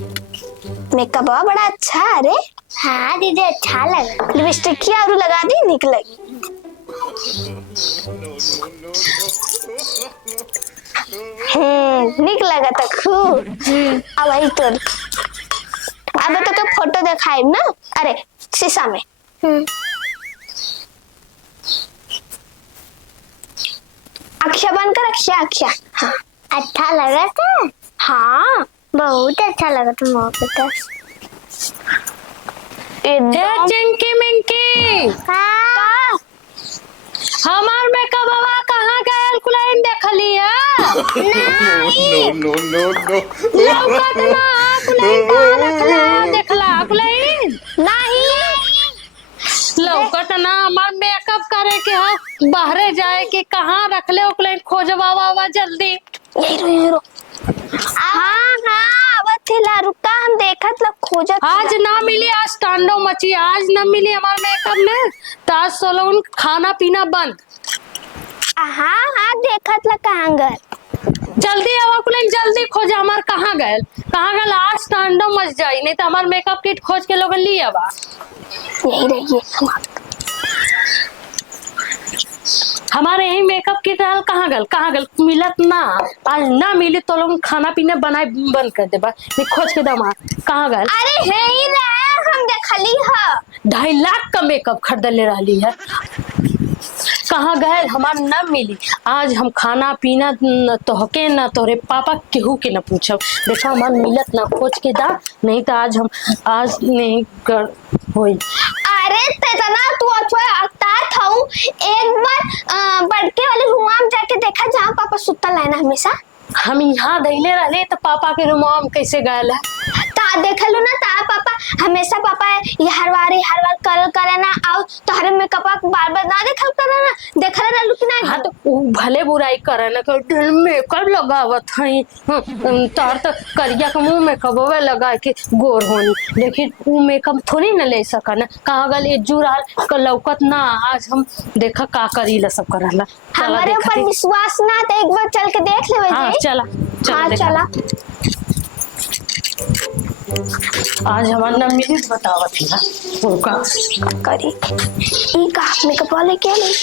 Makeup बड़ा अच्छा है। अरे हाँ दीदी अच्छा लगा। लिपस्टिक की और लगा दी, निक लगी। निक लगा था खूब। अब वही तो अब तो फोटो दिखाई ना। अरे शीशा में। अक्षय बन कर अक्षय अक्षय। हाँ अच्छा लगा था। हाँ बहुत अच्छा लगा था मौके पर। चिंकी मिंकी हाँ हमार मेकअप बाबा कहाँ गए कुलाइन देखली है? No. लौकत ना कुलाइन कहाँ रखला देखला कुलाइन नहीं लौकत ना हमार मेकअप करे के है बाहरे जाए के कहाँ रखले हो कुलाइन खोजवा बाबा जल्दी। यही रो। हाँ हाँ अब थिला रुका, हम देखत लग खोजत। आज ना मिली, आज तांडव मची, आज ना मिली हमार मेकअप में तो आज सलोन खाना पीना बंद। हाँ हाँ देखत लग कहाँ गए। जल्दी आवा कुलाइन जल्दी खोज हमार कहाँ गए आज तांडव मच जाई, नहीं तो हमार मेकअप किट खोज के लोग ली आवा। यही रहिए हमारे यही मेकअप किट रहल कहाँ गल मिलत ना। आज ना मिली तो लोग खाना पीना बनाए बंद कर दे नहीं खोज के दमा कहाँ गल। अरे है ही ना, हम देखली है। 2.5 लाख का मेकअप खरीदले रही है, कहाँ गए हमार न मिली। आज हम खाना पीना न तोहके न तोरे पापा केहू के न पूछब, देखा हमार मिलत ना खोज के दा, नहीं तो आज हम आज नहीं कर होई। अरे तेतना तू अता था एक बार बड़के वाले रूम में जाके देखा जहाँ पापा सुतल है ना हमेशा। हम यहाँ दैले रहे तो पापा के रूम में कैसे गए है? ता देखलू ना ता पापा हमेशा पापा ये हर बार करे ना आओ तोहरे मेकअप बार ना देखल करे ना, देखल ना लुकना। हाँ तो भले बुराई करे ना कि मेकअप लगावत हई तार तो करिया के मुंह में कबवे लगा के गोर होनी, लेकिन वो मेकअप थोड़ी ना ले सका ना। कहाँ गल जुराल का लौकत ना। आज हम देखा का करी ला सब करला। हमारे ऊपर विश्वास ना तो एक बार चल के देख लेवे। हाँ चला हाँ चला। आज हमार ना मिली बतावत थी ना उनका करी ई का मेकअप वाले के नहीं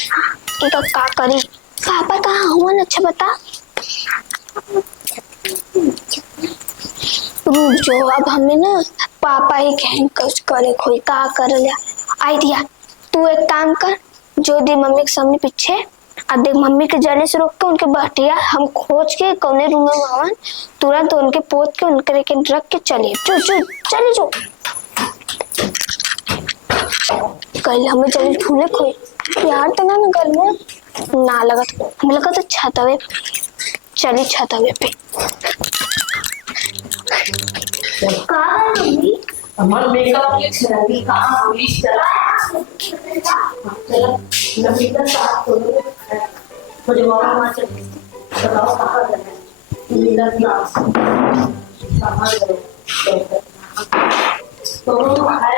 ई का करी पापा कहाँ हुआ अच्छा बता। रुक जो अब हमें ना पापा ही कहें कुछ करे कोई का कर लिया आइडिया। तू एक काम कर, जो दी मम्मी के सामने पीछे अब देख मम्मी के जले से रोक के उनके बटिया हम खोज के कोने रूम में आवन तुरंत उनके पोत के उनके के रख के चले चले जो कल हमें जल्दी ढूंढे कोई यार तो ना गल में ना लगा हमें लगा तो छतवे चली छतवे पे हमार मेकअप के छरागी कहाँ पुलिस चला चला नमीता साथ तो मुझे वहाँ चल बताओ कहाँ गए मीरा क्लास कहाँ गए तो है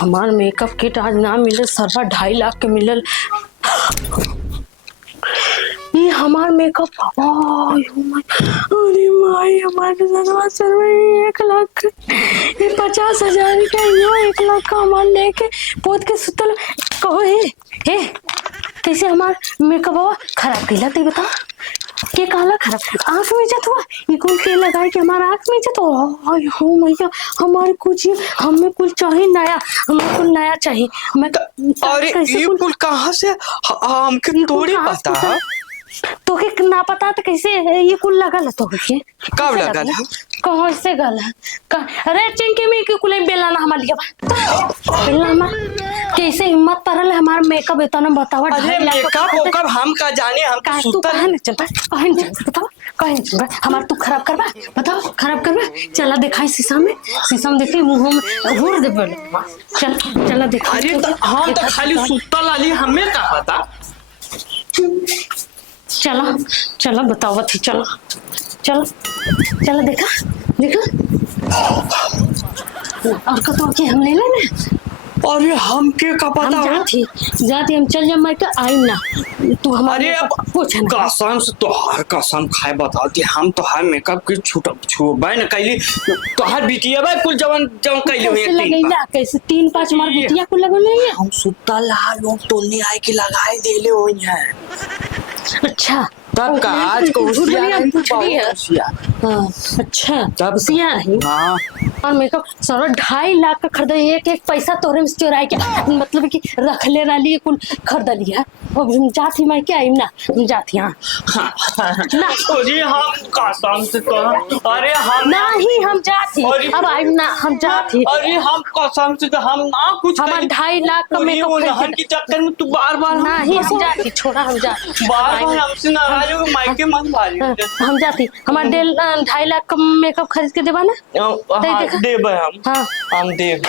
हमार मेकअप किट आज ना मिले सरवा 2.5 लाख के मिलल। ये हमार मेकअप अरे माई हमारे सरवा सरवा 1 लाख ये 50,000 का ये 1 लाख का हमार लेके पोत के सुतल कहो हे कैसे हमार मेकअप खराब कैला ते बता के कहला खराब आँख में जत हुआ ये कुल के लगाए कि हमारा आँख में जत हो मैया हमारे कुछ हमें कुछ चाहिए नया, हमें कुछ नया चाहिए। मैं अरे ये कुल कहाँ से हमके थोड़ी पता तो के ना पता तो कैसे ये कुल लगा तो के कब लगा कहाँ से गला अरे चिंकी में के कुले बेला ना हमार लिया बेला हमार कैसे हिम्मत परल हमार मेकअप इतना बतावा अरे मेकअप ओकअप हम का जाने हम का तो तू सुतल कहां न चल कहां चल बताओ कहां चल हमार तू खराब करबा बताओ खराब करबा चला दिखाई शीशा में देखी मुंह में घूर दे बोल चल चला दिखा अरे तो हम तो खाली सुतल आली हमें का पता चला चला बताओ थी चलो चलो चलो देखा और कतो के हम ले लेना अरे हम के का पता हम जाती हम चल जा मैं के आई ना तू हमारे अरे पूछ ना कसम से तोहार कसम खाए बताती हम तोहार मेकअप के छुबाई न कैली तोहार बिटिया बा कुल जवन कैली हुई कैसे लगैला कैसे 3-5 मार बिटिया को लगल नहीं है हम सुतल ला लोग तोलने आए के लगाए देले होई है अच्छा तब का आज को होशियार पूछली है हाँ अच्छा तब होशियार है हाँ और मेकअप सारा 2.5 लाख का खरीदा एक पैसा तोरे में चुराई के मतलब कि रख ले रही कुल खरीद लिया अब हम जाती मैं क्या आई ना हम जाती हां ना अरे हम कसम से तो अरे हम नहीं हम जाती अब आई ना हम जाती अरे हम कसम से तो हम ना कुछ हमार 2.5 लाख का मेकअप नहर के चक्कर में तू बार-बार नहीं हम जाती छोड़ा हम जाती बार-बार हमसे नाराज हो मायके मन भारी हम जाती हमार 2.5 लाख का मेकअप खरीद के देवा ना हाँ देब हम हाँ हम देब